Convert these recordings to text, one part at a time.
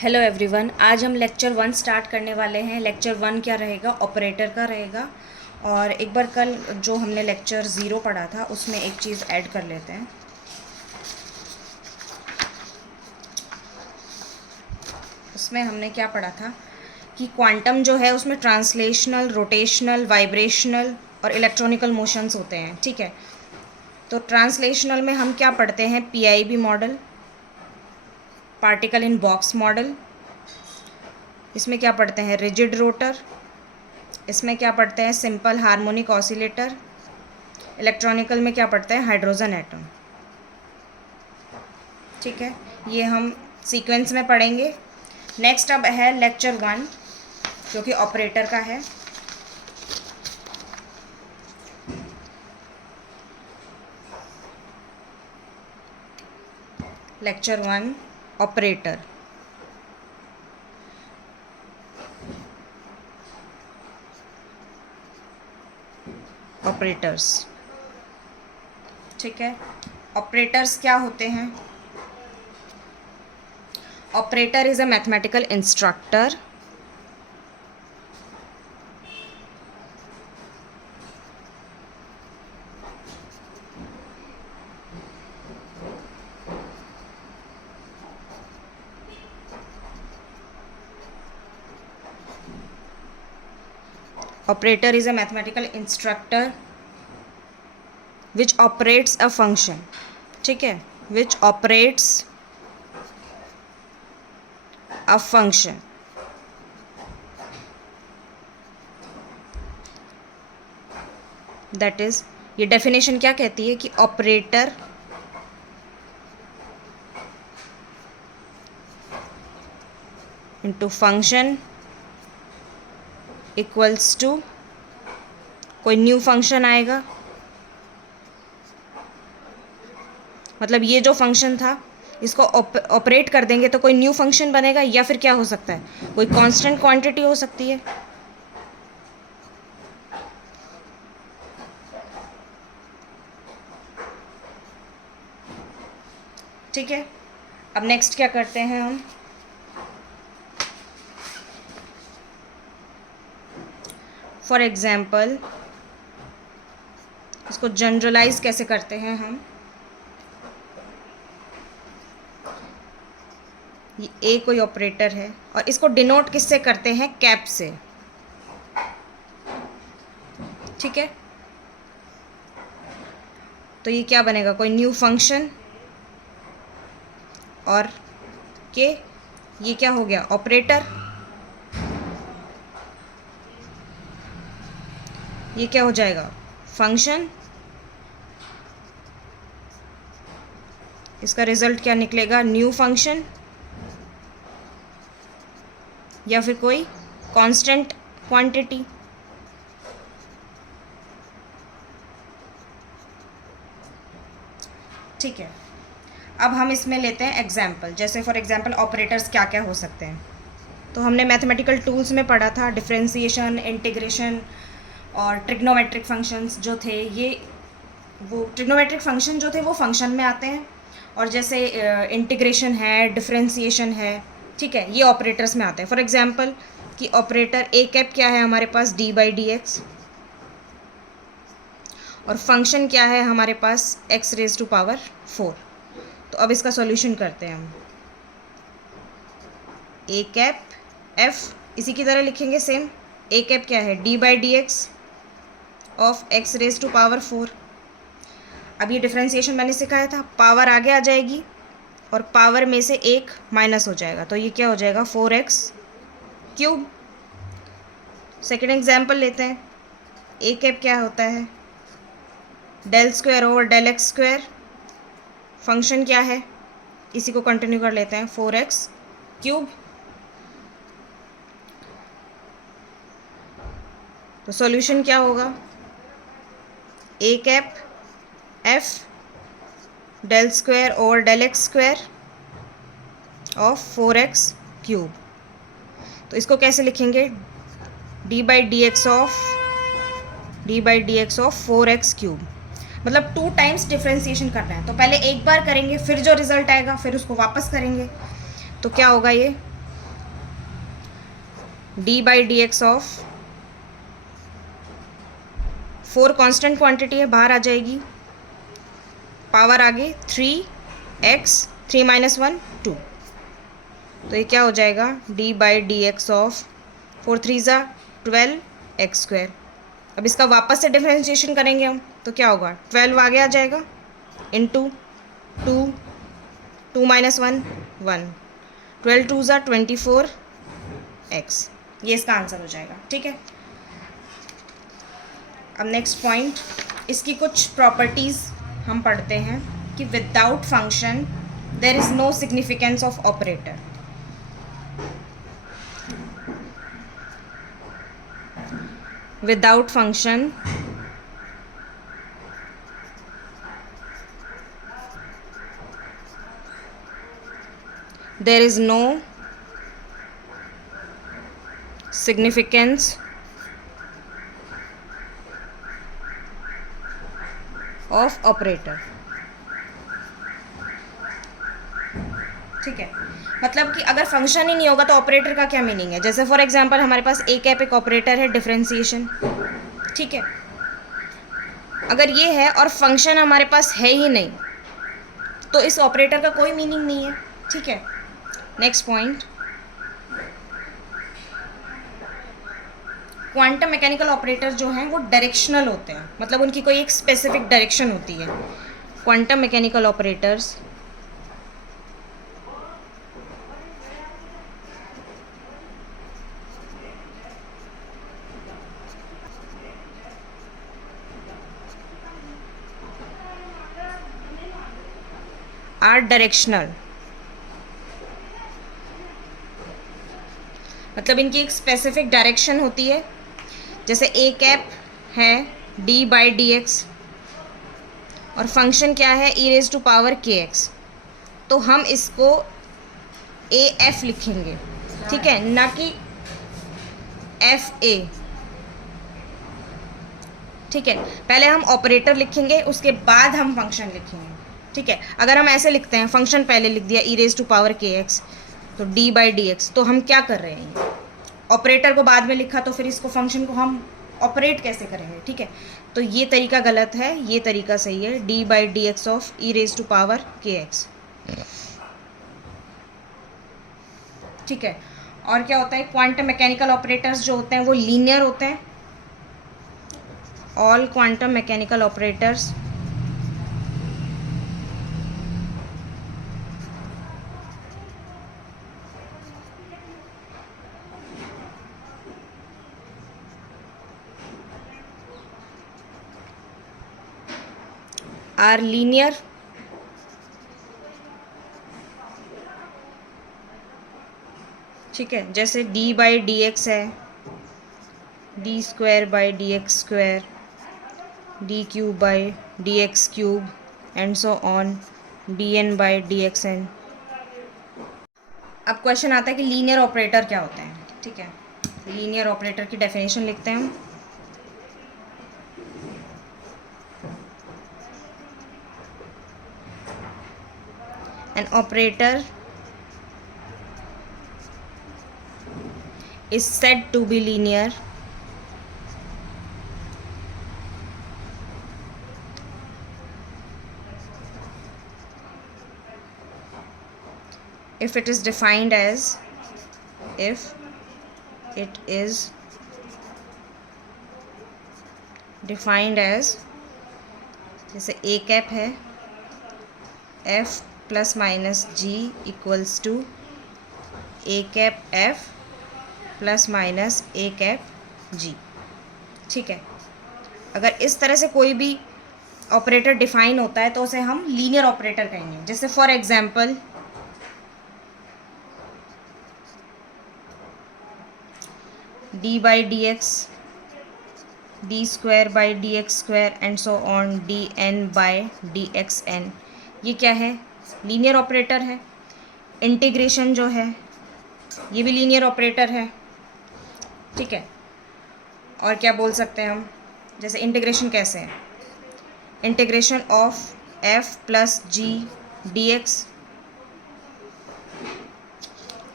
Hello everyone, आज हम lecture 1 start करने वाले हैं। लेक्चर 1 क्या रहेगा? ऑपरेटर का रहेगा। और एक बार कल जो हमने लेक्चर 0 पढ़ा था उसमें एक चीज़ ऐड कर लेते हैं। उसमें हमने क्या पढ़ा था कि क्वांटम जो है उसमें ट्रांसलेशनल, रोटेशनल, वाइब्रेशनल और इलेक्ट्रॉनिकल मोशंस होते हैं। ठीक है, तो ट्रांसलेशनल में हम क्या पढ़ते हैं? PIB model, particle in box model. इसमें क्या पढ़ते हैं? Rigid rotor. इसमें क्या पढ़ते हैं? Simple harmonic oscillator. इलेक्ट्रॉनिकल में क्या पढ़ते हैं? Hydrogen atom. ठीक है, ये हम सीक्वेंस में पढ़ेंगे। नेक्स्ट अब है लेक्चर 1 जो कि ऑपरेटर का है। Lecture 1 operator. ऑपरेटर्स। ठीक है, ऑपरेटर्स क्या होते हैं? Operator is a mathematical instructor operator is a mathematical instructor which operates a function. ठीक है, which operates a function. That is, ये डेफिनेशन क्या कहती है कि operator into function equals to कोई न्यू फंक्शन आएगा। मतलब ये जो फंक्शन था इसको ऑपरेट कर देंगे तो कोई न्यू फंक्शन बनेगा, या फिर क्या हो सकता है? कोई कांस्टेंट क्वांटिटी हो सकती है। ठीक है, अब नेक्स्ट क्या करते हैं हम? फॉर एग्जाम्पल इसको जनरलाइज कैसे करते हैं हम? ये ए कोई ऑपरेटर है और इसको डिनोट किससे करते हैं? कैप से। ठीक है, तो ये क्या बनेगा? कोई न्यू फंक्शन और के, ये क्या हो गया? ऑपरेटर। ये क्या हो जाएगा? फंक्शन। इसका रिजल्ट क्या निकलेगा? न्यू फंक्शन या फिर कोई कांस्टेंट क्वांटिटी। ठीक है, अब हम इसमें लेते हैं एग्जाम्पल। जैसे फॉर एग्जाम्पल ऑपरेटर्स क्या क्या हो सकते हैं? तो हमने मैथमेटिकल टूल्स में पढ़ा था डिफरेंशिएशन, इंटीग्रेशन और ट्रिग्नोमेट्रिक फंक्शंस जो थे, ये वो ट्रिग्नोमेट्रिक फंक्शन जो थे वो फंक्शन में आते हैं, और जैसे इंटीग्रेशन है, डिफरेंशिएशन है, ठीक है, ये ऑपरेटर्स में आते हैं। फॉर एग्जांपल कि ऑपरेटर ए कैप क्या है हमारे पास? D by D x. और फंक्शन क्या है हमारे पास? X raise to power 4। तो अब इसका सॉल्यूशन करते हैं हम। ए कैप एफ इसी की तरह लिखेंगे सेम। ए कैप क्या है? D by D x of x raise to power 4। अब ये डिफरेंशिएशन मैंने सिखाया था, पावर आगे आ जाएगी और पावर में से एक माइनस हो जाएगा, तो ये क्या हो जाएगा? 4x cube. सेकेंड एग्जाम्पल लेते हैं। ए कैप क्या होता है? Del square over del x square. Function क्या है? इसी को कंटिन्यू कर लेते हैं, 4x क्यूब। तो सॉल्यूशन क्या होगा? A cap F del square over del x square of 4x cube. तो इसको कैसे लिखेंगे? D by D x of 4x cube. मतलब 2 टाइम्स डिफ्रेंसिएशन करना है, तो पहले एक बार करेंगे, फिर जो रिजल्ट आएगा फिर उसको वापस करेंगे। तो क्या होगा? ये D by D x of 4 constant quantity है, बाहर आ जाएगी, पावर आगे 3x, 3 माइनस 1 2, तो ये क्या हो जाएगा D by D x of 4 3 ज़ा 12x²। अब इसका वापस से डिफरेंशिएशन करेंगे हम, तो क्या होगा 12 आगे आ जाएगा इंटू 2, 2 माइनस 1 1, 12 2 ज़ा 24x, ये इसका आंसर हो जाएगा। ठीक है, अब नेक्स्ट पॉइंट, इसकी कुछ प्रॉपर्टीज़ हम पढ़ते हैं कि without function there is no significance of operator. Without function there is no significance of operator। ठीक है, मतलब कि अगर फंक्शन ही नहीं होगा तो ऑपरेटर का क्या मीनिंग है। जैसे फॉर एग्जांपल हमारे पास ए कैप एक ऑपरेटर है डिफरेंशिएशन, ठीक है, अगर ये है और फंक्शन हमारे पास है ही नहीं तो इस ऑपरेटर का कोई मीनिंग नहीं है। ठीक है, next point, quantum mechanical operator जो हैं वो डायरेक्शनल होते हैं, मतलब उनकी कोई एक स्पेसिफिक डायरेक्शन होती है। Quantum mechanical operators are directional, मतलब इनकी एक स्पेसिफिक डायरेक्शन होती है। जैसे ए कैप है डी बाई डी एक्स और फंक्शन क्या है e raise to power k x, तो हम इसको ए एफ लिखेंगे, ठीक है, ना कि एफ ए। ठीक है, पहले हम ऑपरेटर लिखेंगे उसके बाद हम फंक्शन लिखेंगे। ठीक है, अगर हम ऐसे लिखते हैं फंक्शन पहले लिख दिया ई raise to power k x तो डी बाई डी एक्स, तो हम क्या कर रहे हैं, ऑपरेटर को बाद में लिखा तो फिर इसको फंक्शन को हम ऑपरेट कैसे करेंगे। ठीक है, तो ये तरीका गलत है, ये तरीका सही है, d by D x of e raise to power k x. ठीक है, और क्या होता है, क्वांटम मैकेनिकल ऑपरेटर्स जो होते हैं वो लीनियर होते हैं। All quantum mechanical operators are linear ठीक है, जैसे डी बाई डी एक्स है, d square by D x square, d cube by D x cube and so on, d n by D x n. अब question आता है कि linear operator क्या होते हैं। ठीक है, लीनियर ऑपरेटर की डेफिनेशन लिखते हैं हम। An operator is said to be linear if it is defined as जैसे ए कैप है F plus minus G equals to A cap F plus minus A cap G. ठीक है, अगर इस तरह से कोई भी ऑपरेटर डिफाइन होता है तो उसे हम लीनियर ऑपरेटर कहेंगे। जैसे for example d by D x, d square by D x square and so on, d n by D x n, ये क्या है, लीनियर ऑपरेटर है। इंटीग्रेशन जो है ये भी लीनियर ऑपरेटर है। ठीक है, और क्या बोल सकते हैं हम, जैसे इंटीग्रेशन कैसे है, integration of F plus G D x.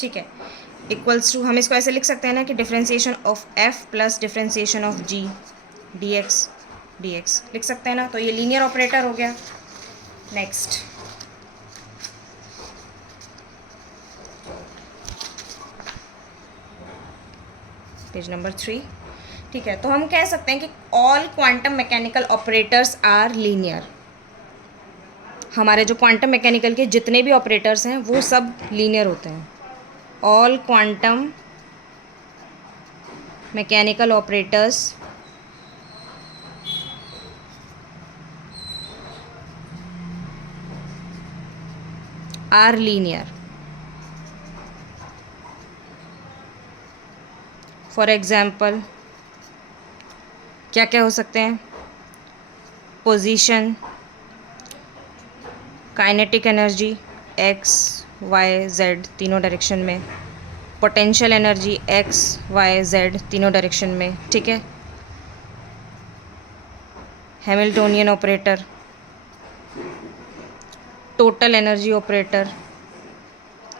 ठीक है, इक्वल्स टू, हम इसको ऐसे लिख सकते हैं ना कि differentiation of F plus differentiation of G D x लिख सकते हैं ना, तो ये लीनियर ऑपरेटर हो गया। Next page number 3। ठीक है, तो हम कह सकते हैं कि all quantum mechanical operators are linear. हमारे जो क्वांटम मैकेनिकल के जितने भी ऑपरेटर्स हैं वो सब लीनियर होते हैं। All quantum mechanical operators are linear. For example क्या क्या हो सकते हैं? Position, kinetic energy x y z तीनों डायरेक्शन में, potential energy x y z तीनों डायरेक्शन में, ठीक है। Hamiltonian operator, total energy operator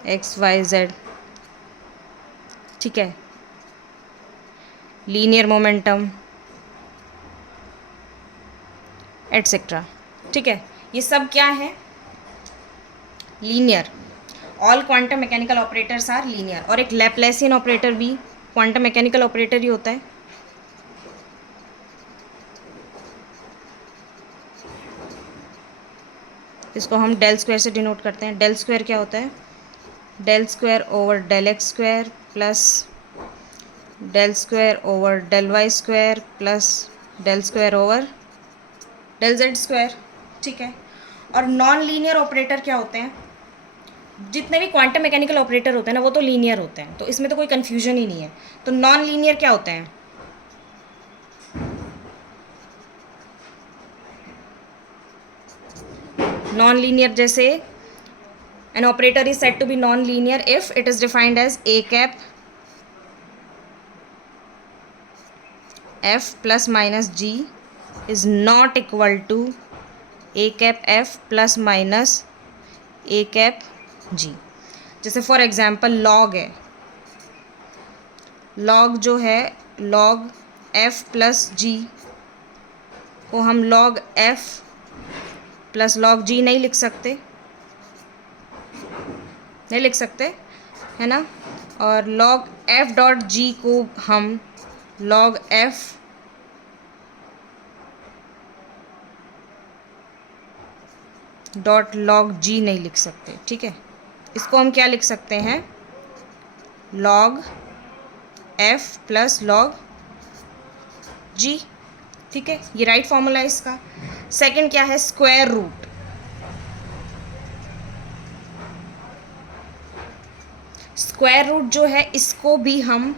x y z, ठीक है। लीनियर मोमेंटम एटसेट्रा, ठीक है। ये सब क्या है? Linear. All quantum mechanical operators are linear. और एक लैप्लेसियन ऑपरेटर भी क्वांटम मैकेनिकल ऑपरेटर ही होता है। इसको हम डेल स्क्वायर से डिनोट करते हैं। डेल स्क्वायर क्या होता है? Del square over del x square plus del square over del y square plus del square over del z square, ठीक है। और नॉन लीनियर ऑपरेटर क्या होते हैं? जितने भी क्वांटम मैकेनिकल ऑपरेटर होते हैं ना वो तो लीनियर होते हैं, तो इसमें तो कोई कन्फ्यूजन ही नहीं है। तो नॉन लीनियर क्या होते हैं? नॉन लीनियर जैसे an operator is said to be non-linear if it is defined as a cap f plus minus g is not equal to a cap f plus minus a cap g। जैसे for example log है, log जो है log f plus जी को हम log f plus log जी नहीं लिख सकते, नहीं लिख सकते है ना। और log f डॉट जी को हम log f dot log g नहीं लिख सकते, ठीक है। इसको हम क्या लिख सकते हैं? log f plus log g, ठीक है। ये राइट फॉर्मूला है इसका। सेकंड क्या है? Square root. स्क्वायर रूट जो है इसको भी हम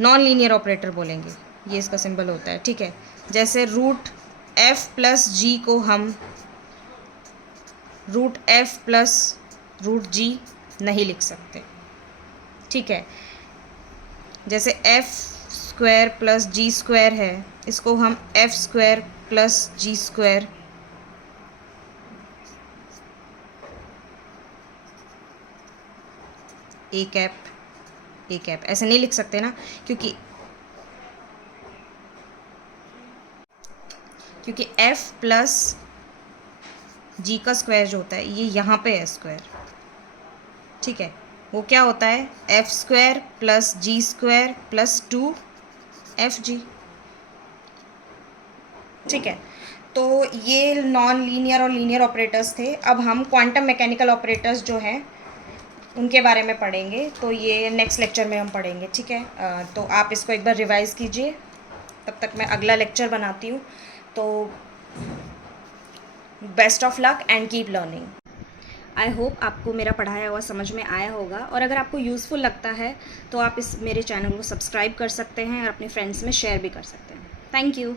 नॉन लीनियर ऑपरेटर बोलेंगे, ये इसका सिंबल होता है, ठीक है। जैसे रूट एफ प्लस जी को हम रूट एफ प्लस रूट जी नहीं लिख सकते, ठीक है। जैसे एफ स्क्वायर प्लस जी स्क्वायर है, इसको हम F square plus ji square A cap ऐसे नहीं लिख सकते ना, क्योंकि f प्लस जी का स्क्वायर जो होता है ये यहाँ पे है स्क्वायर, ठीक है। वो क्या होता है? एफ स्क्वायर प्लस जी स्क्वायर प्लस 2fg, ठीक है। तो ये नॉन लीनियर और लीनियर ऑपरेटर्स थे। अब हम क्वांटम मैकेनिकल ऑपरेटर्स जो हैं उनके बारे में पढ़ेंगे, तो ये नेक्स्ट लेक्चर में हम पढ़ेंगे, ठीक है। तो आप इसको एक बार रिवाइज़ कीजिए, तब तक मैं अगला लेक्चर बनाती हूँ। तो best of luck and keep learning. I hope आपको मेरा पढ़ाया हुआ समझ में आया होगा, और अगर आपको यूज़फुल लगता है तो आप इस मेरे चैनल को सब्सक्राइब कर सकते हैं और अपने फ्रेंड्स में शेयर भी कर सकते हैं। Thank you.